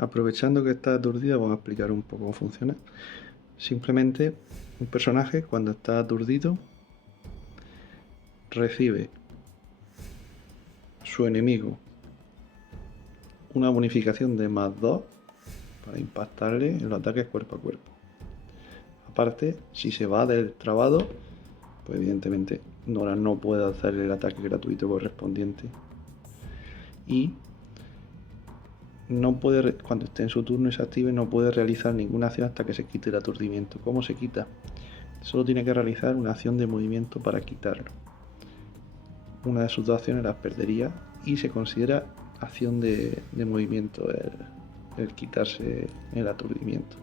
Aprovechando que está aturdida, vamos a explicar un poco cómo funciona. Simplemente un personaje cuando está aturdido recibe su enemigo una bonificación de +2 para impactarle en los ataques cuerpo a cuerpo. Aparte, si se va del trabado, pues evidentemente Nora no puede hacer el ataque gratuito correspondiente. Y no puede, cuando esté en su turno y se active, no puede realizar ninguna acción hasta que se quite el aturdimiento. ¿Cómo se quita? Solo tiene que realizar una acción de movimiento para quitarlo. Una de sus dos acciones las perdería y se considera acción de movimiento el quitarse el aturdimiento.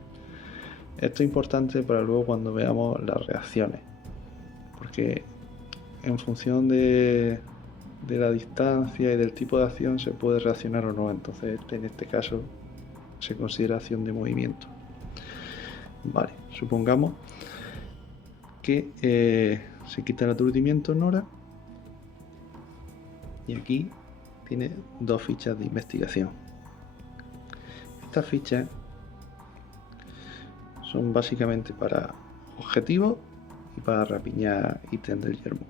Esto es importante para luego cuando veamos las reacciones, porque en función de la distancia y del tipo de acción se puede reaccionar o no. Entonces en este caso se considera acción de movimiento. Vale, supongamos que se quita el aturdimiento Nora y aquí tiene dos fichas de investigación. Estas fichas son básicamente para objetivos y para rapiñar ítems del yermo.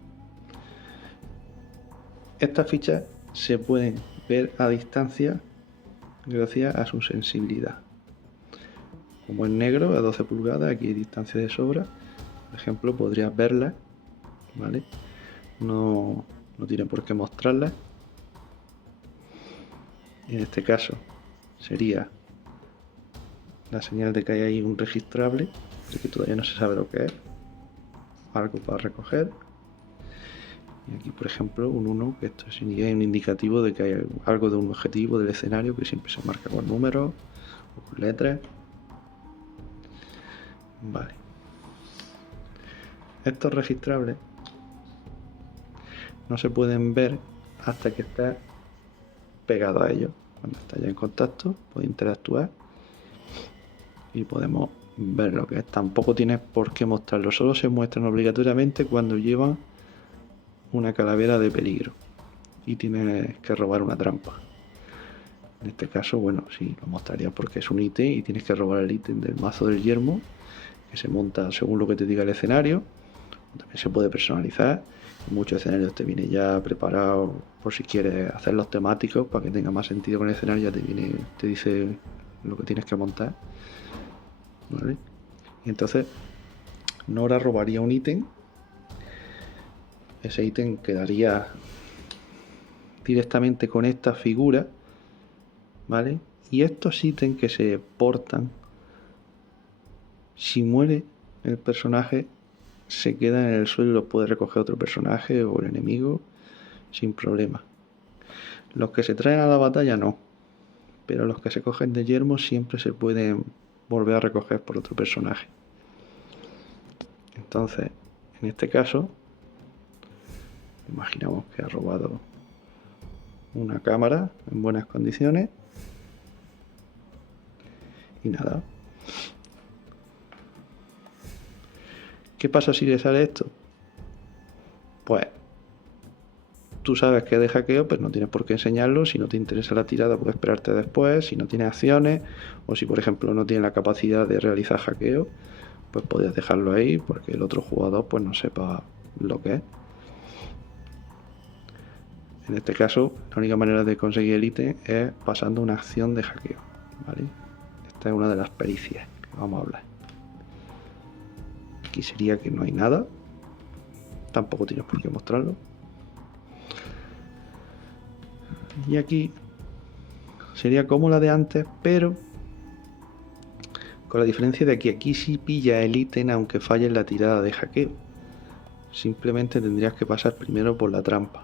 Estas fichas se pueden ver a distancia gracias a su sensibilidad. Como es negro a 12 pulgadas, aquí hay distancia de sobra. Por ejemplo, podrías verlas, ¿vale? No tiene por qué mostrarlas. En este caso sería la señal de que hay ahí un registrable, pero que todavía no se sabe lo que es. Algo para recoger. Y aquí, por ejemplo, un 1, que esto es un indicativo de que hay algo de un objetivo del escenario que siempre se marca con números o con letras. Vale. Estos registrables no se pueden ver hasta que estés pegado a ellos. Cuando estás ya en contacto, puedes interactuar y podemos ver lo que es. Tampoco tienes por qué mostrarlo, solo se muestran obligatoriamente cuando llevan una calavera de peligro y tienes que robar una trampa. En este caso, bueno, sí, lo mostraría porque es un ítem y tienes que robar el ítem del mazo del yermo, que se monta según lo que te diga el escenario. También se puede personalizar. En muchos escenarios te viene ya preparado por si quieres hacerlos temáticos para que tenga más sentido con el escenario, ya te dice lo que tienes que montar. ¿Vale? Y entonces Nora robaría un ítem. Ese ítem quedaría directamente con esta figura, ¿vale? Y estos ítems que se portan, si muere el personaje, se quedan en el suelo y los puede recoger otro personaje o el enemigo sin problema. Los que se traen a la batalla no, pero los que se cogen de yermo siempre se pueden volver a recoger por otro personaje. Entonces, en este caso, imaginamos que ha robado una cámara en buenas condiciones y nada. ¿Qué pasa si le sale esto? Pues tú sabes que es de hackeo, pues no tienes por qué enseñarlo. Si no te interesa la tirada, puedes esperarte después. Si no tienes acciones o si por ejemplo no tienes la capacidad de realizar hackeo, pues podrías dejarlo ahí porque el otro jugador pues no sepa lo que es. En este caso, la única manera de conseguir el ítem es pasando una acción de hackeo, ¿vale? Esta es una de las pericias que vamos a hablar. Aquí sería que no hay nada, tampoco tienes por qué mostrarlo. Y aquí sería como la de antes, pero con la diferencia de que aquí sí pilla el ítem aunque falle en la tirada de hackeo. Simplemente tendrías que pasar primero por la trampa.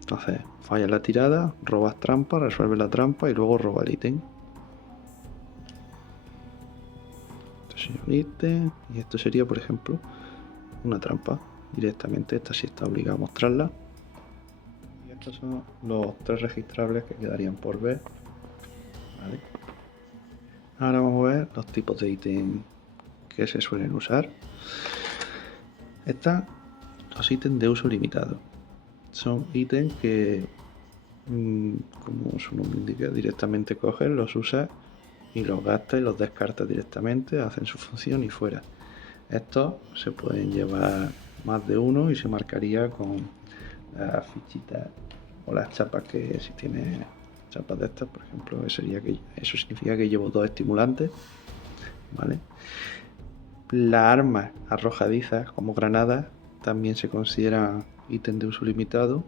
Entonces, fallas la tirada, robas trampa, resuelves la trampa y luego roba el ítem. Este sería un ítem y esto sería, por ejemplo, una trampa. Directamente, esta sí está obligada a mostrarla. Y estos son los 3 registrables que quedarían por ver. ¿Vale? Ahora vamos a ver los tipos de ítem que se suelen usar. Están los ítems de uso limitado. Son ítems que como su nombre indica, directamente coges, los usas y los gastas y los descartas directamente, hacen su función y fuera. Estos se pueden llevar más de uno y se marcaría con las fichitas o las chapas que si tienes chapas de estas, por ejemplo, eso significa que llevo 2 estimulantes, ¿vale? Las armas arrojadizas como granadas también se consideran ítem de uso limitado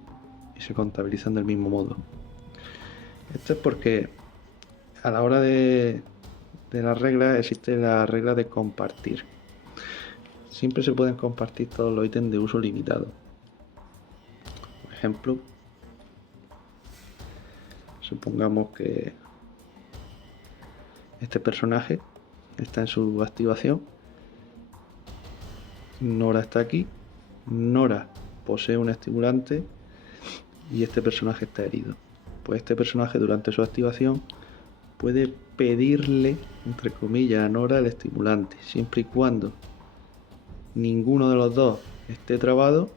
y se contabilizan del mismo modo. Esto es porque a la hora de las reglas existe la regla de compartir. Siempre se pueden compartir todos los ítems de uso limitado. Por ejemplo, supongamos que este personaje está en su activación, Nora está aquí, Nora posee un estimulante y este personaje está herido. Pues este personaje durante su activación puede pedirle, entre comillas, a Nora el estimulante, siempre y cuando ninguno de los dos esté trabado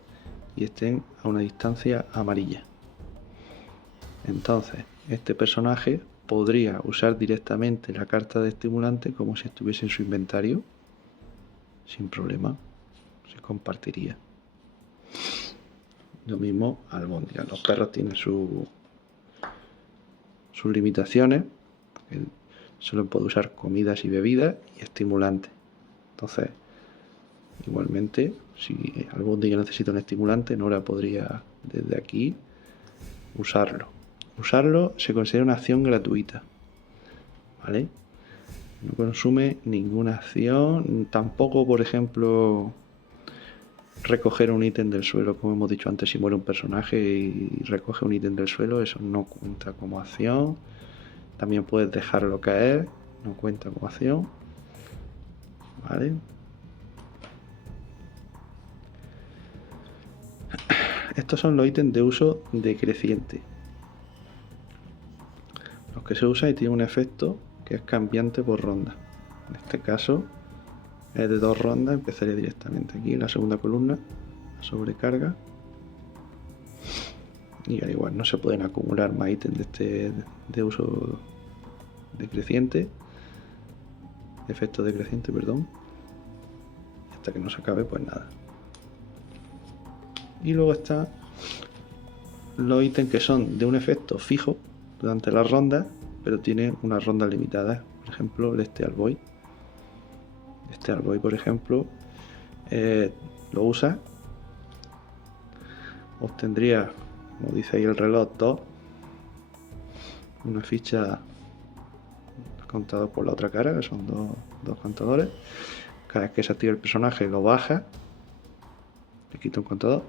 y estén a una distancia amarilla. Entonces, este personaje podría usar directamente la carta de estimulante como si estuviese en su inventario, sin problema, se compartiría. Lo mismo albóndiga. Los perros tienen sus limitaciones, porque solo puede usar comidas y bebidas y estimulantes. Entonces, igualmente, si albóndiga necesita un estimulante, Nora podría desde aquí usarlo. Usarlo se considera una acción gratuita, ¿vale? No consume ninguna acción, tampoco, por ejemplo, recoger un ítem del suelo, como hemos dicho antes, si muere un personaje y recoge un ítem del suelo, eso no cuenta como acción. También puedes dejarlo caer, no cuenta como acción, ¿vale? Estos son los ítems de uso decreciente, los que se usan y tienen un efecto que es cambiante por ronda. En este caso es de 2 rondas, empezaría directamente aquí en la segunda columna, la sobrecarga, y al igual no se pueden acumular más ítems de uso decreciente, efecto decreciente, perdón, hasta que no se acabe, pues nada. Y luego están los ítems que son de un efecto fijo durante las rondas, pero tienen unas rondas limitadas. Por ejemplo, el Stealth Boy. Stealth Boy, por ejemplo, lo usa, obtendría, como dice ahí el reloj, 2, una ficha contado por la otra cara, que son dos contadores. Cada vez que se activa el personaje lo baja, le quita un contador.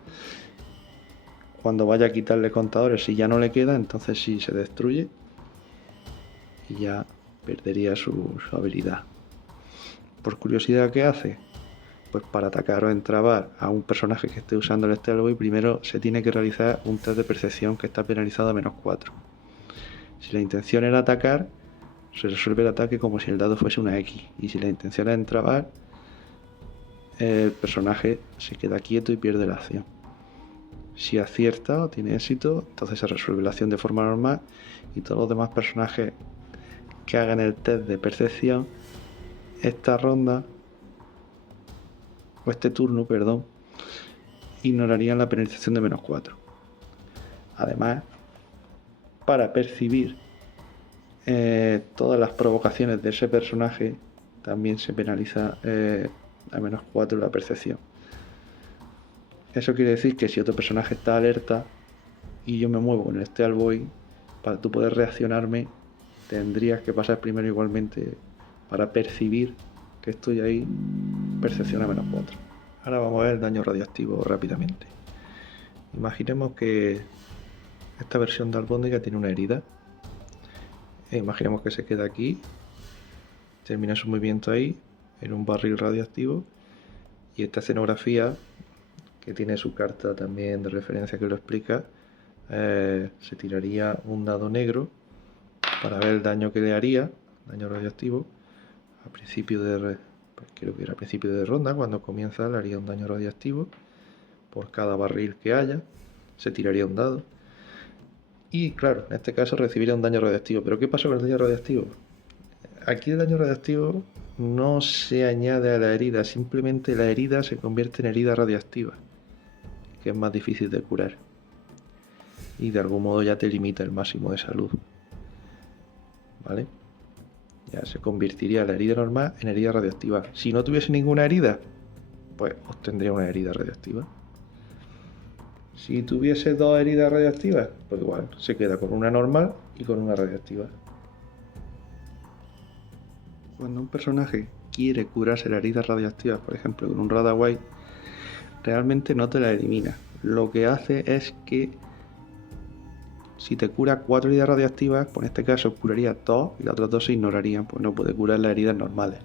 Cuando vaya a quitarle contadores, si ya no le queda, entonces sí se destruye y ya perdería su habilidad. Por curiosidad, ¿qué hace? Pues para atacar o entrabar a un personaje que esté usando el Stealth Boy, primero se tiene que realizar un test de percepción que está penalizado a -4. Si la intención era atacar, se resuelve el ataque como si el dado fuese una X, y si la intención es entrabar, el personaje se queda quieto y pierde la acción. Si acierta o tiene éxito, entonces se resuelve la acción de forma normal y todos los demás personajes que hagan el test de percepción esta ronda o este turno, perdón, ignorarían la penalización de -4. Además, para percibir todas las provocaciones de ese personaje también se penaliza a -4 la percepción. Eso quiere decir que si otro personaje está alerta y yo me muevo con el Stealth Boy, para tú poder reaccionarme tendrías que pasar primero igualmente para percibir que estoy ahí, percepción a -4. Ahora vamos a ver el daño radioactivo rápidamente. Imaginemos que esta versión de albóndiga tiene una herida. Imaginemos que se queda aquí, termina su movimiento ahí, en un barril radioactivo, y esta escenografía, que tiene su carta también de referencia que lo explica, se tiraría un dado negro para ver el daño que le haría, daño radioactivo, a principio de, creo que era a principio de ronda, cuando comienza le haría un daño radioactivo, por cada barril que haya, se tiraría un dado. Y claro, en este caso recibiría un daño radiactivo. ¿Pero qué pasa con el daño radiactivo? Aquí el daño radiactivo no se añade a la herida, simplemente la herida se convierte en herida radiactiva, que es más difícil de curar. Y de algún modo ya te limita el máximo de salud. ¿Vale? Ya se convertiría la herida normal en herida radiactiva. Si no tuviese ninguna herida, pues obtendría una herida radiactiva. Si tuviese dos heridas radiactivas, pues igual, se queda con una normal y con una radiactiva. Cuando un personaje quiere curarse las heridas radiactivas, por ejemplo, con un Radaway, realmente no te la elimina. Lo que hace es que si te cura 4 heridas radiactivas, pues en este caso curaría 2 y las otras 2 se ignorarían, pues no puede curar las heridas normales.